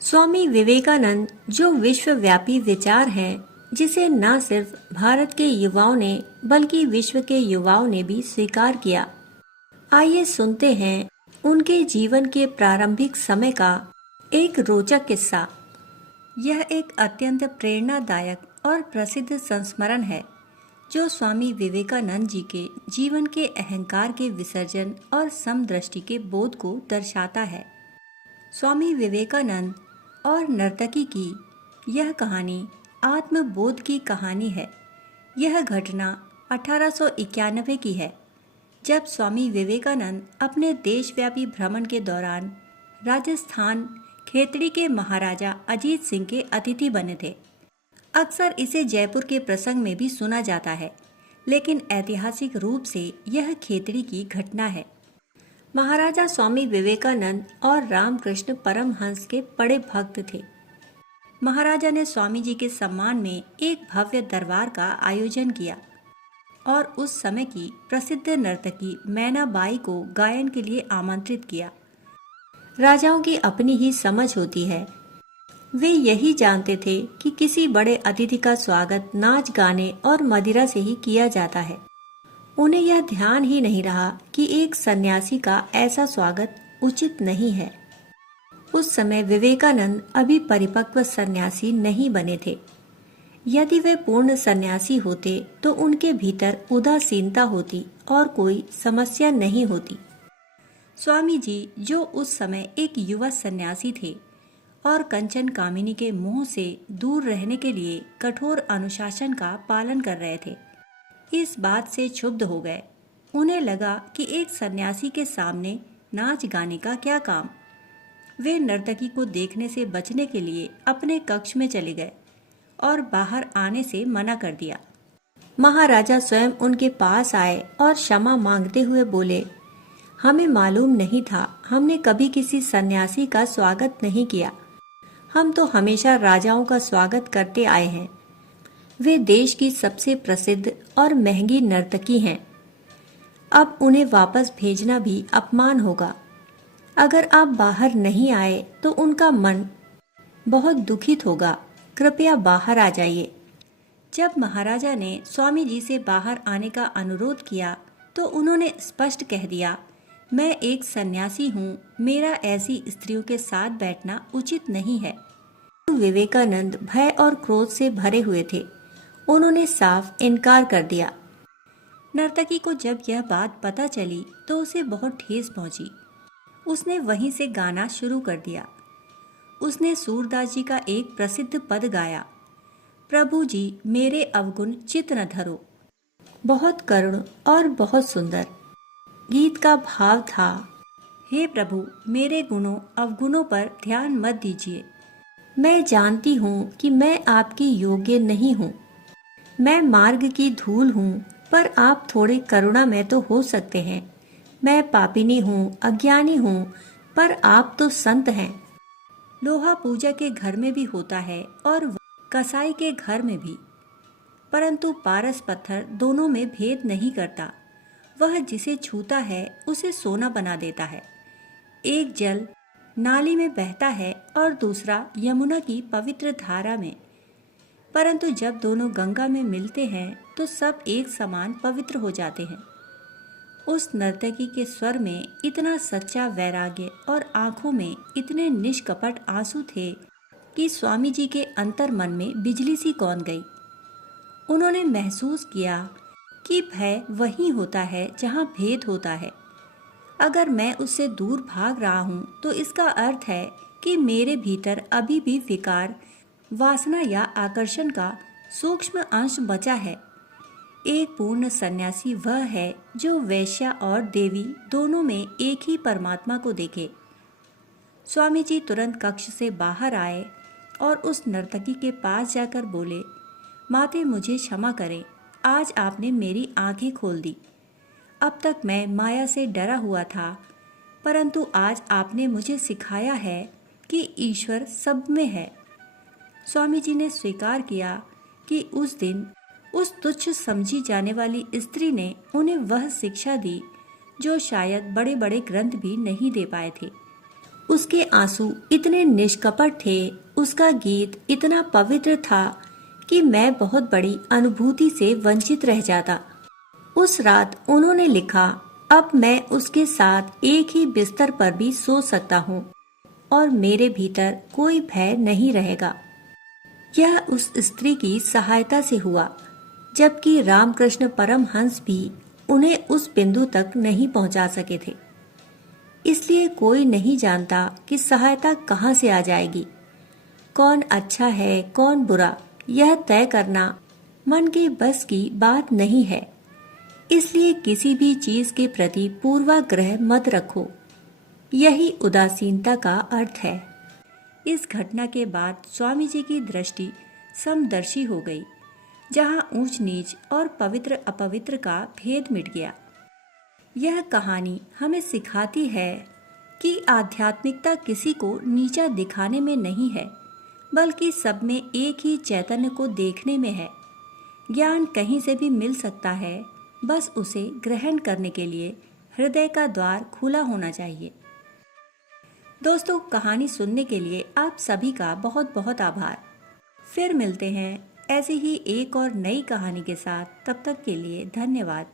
स्वामी विवेकानंद जो विश्वव्यापी विचार हैं, जिसे न सिर्फ भारत के युवाओं ने बल्कि विश्व के युवाओं ने भी स्वीकार किया। आइए सुनते हैं उनके जीवन के प्रारंभिक समय का एक रोचक किस्सा। यह एक अत्यंत प्रेरणादायक और प्रसिद्ध संस्मरण है जो स्वामी विवेकानंद जी के जीवन के अहंकार के विसर्जन और समदृष्टि के बोध को दर्शाता है। स्वामी विवेकानंद और नर्तकी की यह कहानी आत्मबोध की कहानी है। यह घटना 1891 की है, जब स्वामी विवेकानंद अपने देशव्यापी भ्रमण के दौरान राजस्थान खेतड़ी के महाराजा अजीत सिंह के अतिथि बने थे। अक्सर इसे जयपुर के प्रसंग में भी सुना जाता है, लेकिन ऐतिहासिक रूप से यह खेतड़ी की घटना है। महाराजा स्वामी विवेकानंद और रामकृष्ण परमहंस के बड़े भक्त थे। महाराजा ने स्वामी जी के सम्मान में एक भव्य दरबार का आयोजन किया और उस समय की प्रसिद्ध नर्तकी मैनाबाई को गायन के लिए आमंत्रित किया। राजाओं की अपनी ही समझ होती है। वे यही जानते थे कि किसी बड़े अतिथि का स्वागत नाच गाने और मदिरा से ही किया जाता है। उन्हें यह ध्यान ही नहीं रहा कि एक सन्यासी का ऐसा स्वागत उचित नहीं है। उस समय विवेकानंद अभी परिपक्व सन्यासी नहीं बने थे। यदि वे पूर्ण सन्यासी होते तो उनके भीतर उदासीनता होती और कोई समस्या नहीं होती। स्वामी जी जो उस समय एक युवा सन्यासी थे और कंचन कामिनी के मोह से दूर रहने के लिए कठोर अनुशासन का पालन कर रहे थे, इस बात से क्षुब्ध हो गए। उन्हें लगा कि एक सन्यासी के सामने नाच गाने का क्या काम। वे नर्तकी को देखने से बचने के लिए अपने कक्ष में चले गए और बाहर आने से मना कर दिया। महाराजा स्वयं उनके पास आए और क्षमा मांगते हुए बोले, हमें मालूम नहीं था, हमने कभी किसी सन्यासी का स्वागत नहीं किया। हम तो हमेशा राजाओं का स्वागत करते आए हैं। वे देश की सबसे प्रसिद्ध और महंगी नर्तकी हैं। अब उन्हें वापस भेजना भी अपमान होगा। अगर आप बाहर नहीं आए तो उनका मन बहुत दुखित होगा। कृपया बाहर आ जाइए। जब महाराजा ने स्वामी जी से बाहर आने का अनुरोध किया तो उन्होंने स्पष्ट कह दिया, मैं एक सन्यासी हूँ, मेरा ऐसी स्त्रियों के साथ बैठना उचित नहीं है। विवेकानंद भय और क्रोध से भरे हुए थे। उन्होंने साफ इनकार कर दिया। नर्तकी को जब यह बात पता चली तो उसे बहुत ठेस पहुंची। उसने वहीं से गाना शुरू कर दिया। उसने सूरदास जी का एक प्रसिद्ध पद गाया, प्रभु जी मेरे अवगुण चित न धरो। बहुत करुण और बहुत सुंदर। गीत का भाव था, हे प्रभु मेरे गुणों अवगुणों पर ध्यान मत दीजिए। मैं जानती हूँ कि मैं आपकी योग्य नहीं हूँ। मैं मार्ग की धूल हूँ, पर आप थोड़े करुणा में तो हो सकते हैं। मैं पापिनी हूँ, अज्ञानी हूँ, पर आप तो संत हैं। लोहा पूजा के घर में भी होता है और कसाई के घर में भी, परंतु पारस पत्थर दोनों में भेद नहीं करता। वह जिसे छूता है उसे सोना बना देता है। एक जल नाली में बहता है और दूसरा यमुना की पवित्र धारा में, परंतु जब दोनों गंगा में मिलते हैं तो सब एक समान पवित्र हो जाते हैं। उस नर्तकी के स्वर में इतना सच्चा वैराग्य और आंखों में इतने निष्कपट आंसू थे कि स्वामी जी के अंतर मन में बिजली सी कौंध गई। उन्होंने महसूस किया कि भय वहीं होता है जहाँ भेद होता है। अगर मैं उससे दूर भाग रहा हूँ तो इसका अर्थ है कि मेरे भीतर अभी भी विकार, वासना या आकर्षण का सूक्ष्म अंश बचा है। एक पूर्ण सन्यासी वह है जो वैश्या और देवी दोनों में एक ही परमात्मा को देखे। स्वामी जी तुरंत कक्ष से बाहर आए और उस नर्तकी के पास जाकर बोले, माते मुझे क्षमा करें, आज आपने मेरी आंखें खोल दी। अब तक मैं माया से डरा हुआ था, परंतु आज आपने मुझे सिखाया है कि ईश्वर सब में है। स्वामी जी ने स्वीकार किया कि उस दिन उस तुच्छ समझी जाने वाली स्त्री ने उन्हें वह शिक्षा दी जो शायद बड़े बड़े ग्रंथ भी नहीं दे पाए थे। उसके आंसू इतने निष्कपट थे, उसका गीत इतना पवित्र था कि मैं बहुत बड़ी अनुभूति से वंचित रह जाता। उस रात उन्होंने लिखा, अब मैं उसके साथ एक ही बिस्तर पर भी सो सकता हूँ और मेरे भीतर कोई भय नहीं रहेगा। यह उस स्त्री की सहायता से हुआ, जबकि रामकृष्ण परमहंस भी उन्हें उस बिंदु तक नहीं पहुंचा सके थे। इसलिए कोई नहीं जानता कि सहायता कहाँ से आ जाएगी। कौन अच्छा है कौन बुरा, यह तय करना मन के बस की बात नहीं है। इसलिए किसी भी चीज के प्रति पूर्वाग्रह मत रखो। यही उदासीनता का अर्थ है। इस घटना के बाद स्वामी जी की दृष्टि समदर्शी हो गई, जहाँ ऊंच नीच और पवित्र अपवित्र का भेद मिट गया। यह कहानी हमें सिखाती है कि आध्यात्मिकता किसी को नीचा दिखाने में नहीं है, बल्कि सब में एक ही चैतन्य को देखने में है। ज्ञान कहीं से भी मिल सकता है, बस उसे ग्रहण करने के लिए हृदय का द्वार खुला होना चाहिए। दोस्तों, कहानी सुनने के लिए आप सभी का बहुत बहुत आभार। फिर मिलते हैं ऐसी ही एक और नई कहानी के साथ। तब तक के लिए धन्यवाद।